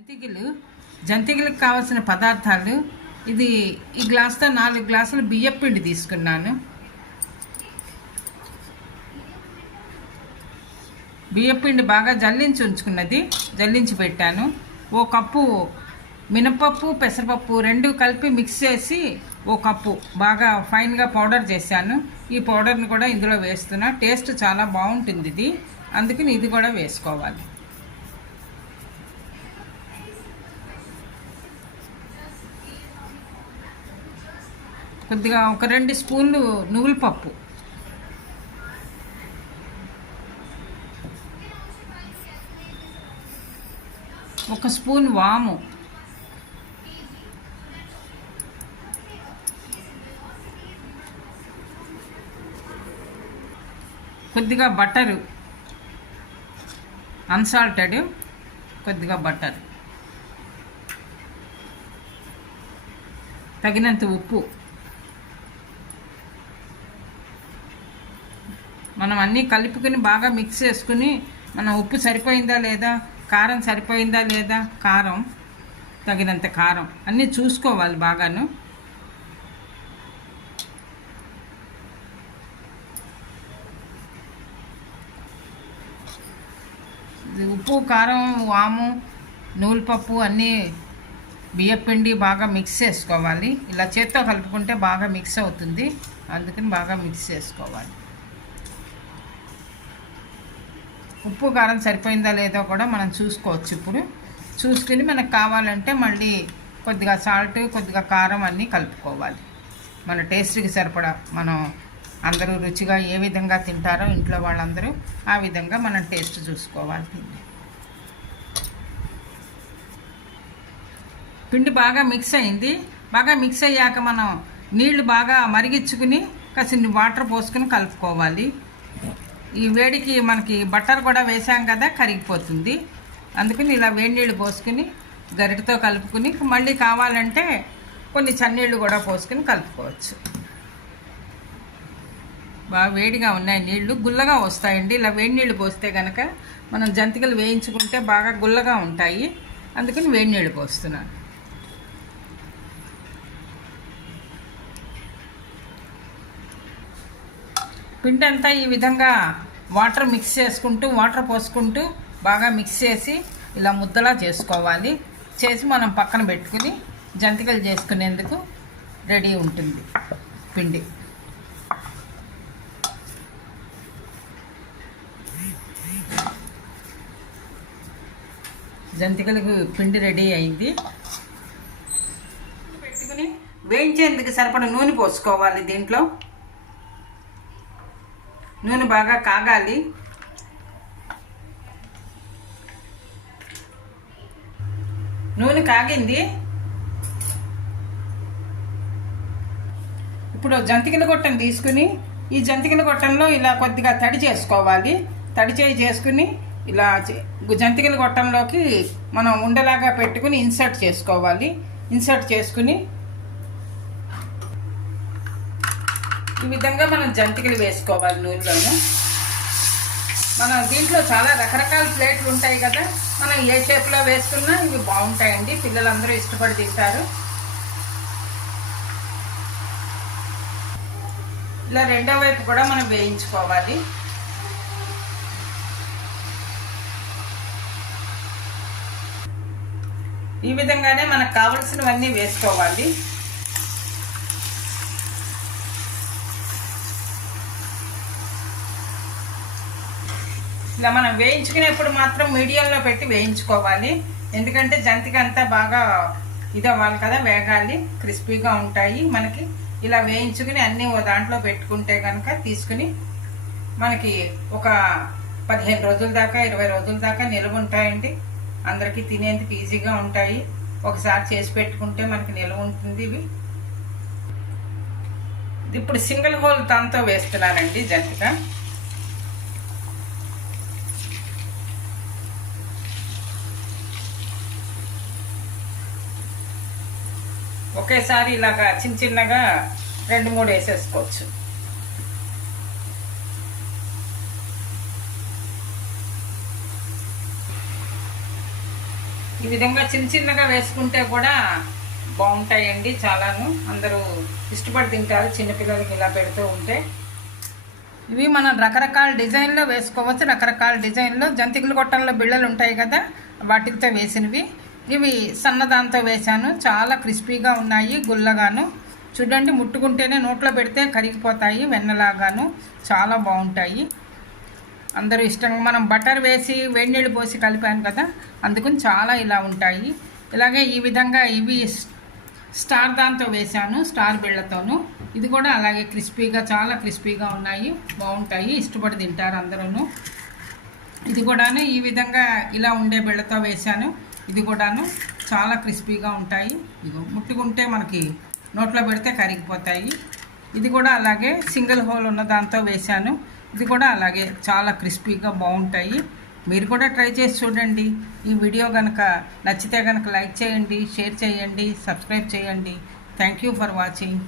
జంతికలు. జంతికలకు కావాల్సిన పదార్థాలు. ఇది ఈ గ్లాస్తో నాలుగు గ్లాసులు బియ్యం పిండి తీసుకున్నాను. బియ్యం పిండి బాగా జల్లించి ఉంచుకున్నది. జల్లించి పెట్టాను. ఓ కప్పు మినపప్పు పెసరపప్పు రెండు కలిపి మిక్స్ చేసి ఓ కప్పు బాగా ఫైన్గా పౌడర్ చేశాను. ఈ పౌడర్ని కూడా ఇందులో వేస్తున్నా. టేస్ట్ చాలా బాగుంటుంది ఇది. అందుకని ఇది కూడా వేసుకోవాలి. కొద్దిగా ఒక రెండు స్పూన్లు నువ్వుల పప్పు. ఒక స్పూన్ వాము. కొద్దిగా బటరు. అన్సాల్టెడ్ కొద్దిగా బటర్. తగినంత ఉప్పు. మనం అన్నీ కలుపుకొని బాగా మిక్స్ చేసుకుని మనం ఉప్పు సరిపోయిందా లేదా కారం సరిపోయిందా లేదా కారం తగినంత కారం అన్నీ చూసుకోవాలి బాగాను. ఉప్పు కారం వాము నూలుపప్పు అన్నీ బియ్యపిండి బాగా మిక్స్ చేసుకోవాలి. ఇలా చేత్తో కలుపుకుంటే బాగా మిక్స్ అవుతుంది. అందుకని బాగా మిక్స్ చేసుకోవాలి. ఉప్పు కారం సరిపోయిందా లేదో కూడా మనం చూసుకోవచ్చు ఇప్పుడు. చూసుకుని మనకు కావాలంటే మళ్ళీ కొద్దిగా సాల్ట్ కొద్దిగా కారం అన్నీ కలుపుకోవాలి. మన టేస్ట్కి సరిపడా మనం అందరూ రుచిగా ఏ విధంగా తింటారో ఇంట్లో వాళ్ళందరూ ఆ విధంగా మనం టేస్ట్ చూసుకోవాలి తిండి. పిండి బాగా మిక్స్ అయింది. బాగా మిక్స్ అయ్యాక మనం నీళ్ళు బాగా మరిగించుకుని కాసిన వాటర్ పోసుకుని కలుపుకోవాలి. ఈ వేడికి మనకి బట్టర్ కూడా వేసాం కదా కరిగిపోతుంది. అందుకని ఇలా వేడి నీళ్ళు పోసుకుని గరిటతో కలుపుకుని మళ్ళీ కావాలంటే కొన్ని చన్నీళ్ళు కూడా పోసుకుని కలుపుకోవచ్చు. బాగా వేడిగా ఉన్నాయి నీళ్ళు గుల్లగా వస్తాయండి. ఇలా వేడి నీళ్ళు పోస్తే కనుక మనం జంతికలు వేయించుకుంటే బాగా గుల్లగా ఉంటాయి. అందుకని వేడి నీళ్ళు పోస్తున్నాను. పిండి అంతా ఈ విధంగా వాటర్ మిక్స్ చేసుకుంటూ వాటర్ పోసుకుంటూ బాగా మిక్స్ చేసి ఇలా ముద్దలా చేసుకోవాలి. చేసి మనం పక్కన పెట్టుకుని జంతికలు చేసుకునేందుకు రెడీ ఉంటుంది పిండి. జంతికలకు పిండి రెడీ అయింది. పెట్టుకుని వేయించేందుకు సరిపడ నూనె పోసుకోవాలి దీంట్లో. నూనె బాగా కాగాలి. నూనె కాగింది. ఇప్పుడు జంతికల గొట్టం తీసుకుని ఈ జంతికల గొట్టంలో ఇలా కొద్దిగా తడి చేసుకోవాలి. తడి చేయి చేసుకుని ఇలా చే- జంతికల గొట్టంలోకి మనం ఉండలాగా పెట్టుకుని ఇన్సర్ట్ చేసుకోవాలి. ఇన్సర్ట్ చేసుకుని ఈ విధంగా మనం జంతికలు వేసుకోవాలి నూనెలోను. మన దీంట్లో చాలా రకరకాల ప్లేట్లు ఉంటాయి కదా. మనం ఏ షేప్లో వేసుకున్నా ఇవి బాగుంటాయండి. పిల్లలందరూ ఇష్టపడి తింటారు. ఇలా రెండో వైపు కూడా మనం వేయించుకోవాలి. ఈ విధంగానే మనకు కావలసినవన్నీ వేసుకోవాలి. ఇలా మనం వేయించుకునేప్పుడు మాత్రం మీడియంలో పెట్టి వేయించుకోవాలి. ఎందుకంటే జంతిక అంతా బాగా ఇది అవ్వాలి కదా వేగాలి క్రిస్పీగా ఉంటాయి. మనకి ఇలా వేయించుకుని అన్నీ ఓ దాంట్లో పెట్టుకుంటే కనుక తీసుకుని మనకి ఒక పదిహేను రోజుల దాకా ఇరవై రోజుల దాకా నిల్వ ఉంటాయండి. అందరికీ తినేందుకు ఈజీగా ఉంటాయి. ఒకసారి చేసి పెట్టుకుంటే మనకి నిల్వ ఉంటుంది ఇవి. ఇప్పుడు సింగిల్ హోల్ తనతో వేస్తున్నానండి జంతిక. ఒకేసారి ఇలాగా చిన్న చిన్నగా రెండు మూడు వేసేసుకోవచ్చు. ఈ విధంగా చిన్న చిన్నగా వేసుకుంటే కూడా బాగుంటాయండి చాలాను. అందరూ ఇష్టపడి తింటారు చిన్నపిల్లలకి ఇలా పెడుతూ ఉంటే. ఇవి మనం రకరకాల డిజైన్లో వేసుకోవచ్చు. రకరకాల డిజైన్లో జంతికలు కొట్టంలో బిళ్ళలు ఉంటాయి కదా వాటితో వేసినవి. ఇవి సన్నదాంతో వేశాను. చాలా క్రిస్పీగా ఉన్నాయి గుల్లగాను. చూడండి ముట్టుకుంటేనే నోట్లో పెడితే కరిగిపోతాయి వెన్నలాగాను. చాలా బాగుంటాయి. అందరూ ఇష్టంగా మనం బటర్ వేసి వేడినీళ్ళు పోసి కలిపాను కదా అందుకని చాలా ఇలా ఉంటాయి. ఇలాగే ఈ విధంగా ఇవి స్టార్ దాంతో వేశాను స్టార్ బిళ్ళతోను. ఇది కూడా అలాగే క్రిస్పీగా చాలా క్రిస్పీగా ఉన్నాయి. బాగుంటాయి ఇష్టపడి తింటారు అందరూ ఇది కూడాను ఈ విధంగా ఇలా ఉండే బిళ్ళతో వేశాను. ఇది కూడాను చాలా క్రిస్పీగా ఉంటాయి. ఇదిగో ముట్టుకుంటే మనకి నోట్లో పెడితే కరిగిపోతాయి. ఇది కూడా అలాగే సింగిల్ హోల్ ఉన్న దాంతో వేశాను. ఇది కూడా అలాగే చాలా క్రిస్పీగా బాగుంటాయి. మీరు కూడా ట్రై చేసి చూడండి. ఈ వీడియో కనుక నచ్చితే కనుక లైక్ చేయండి షేర్ చేయండి సబ్స్క్రైబ్ చేయండి. Thank you for watching.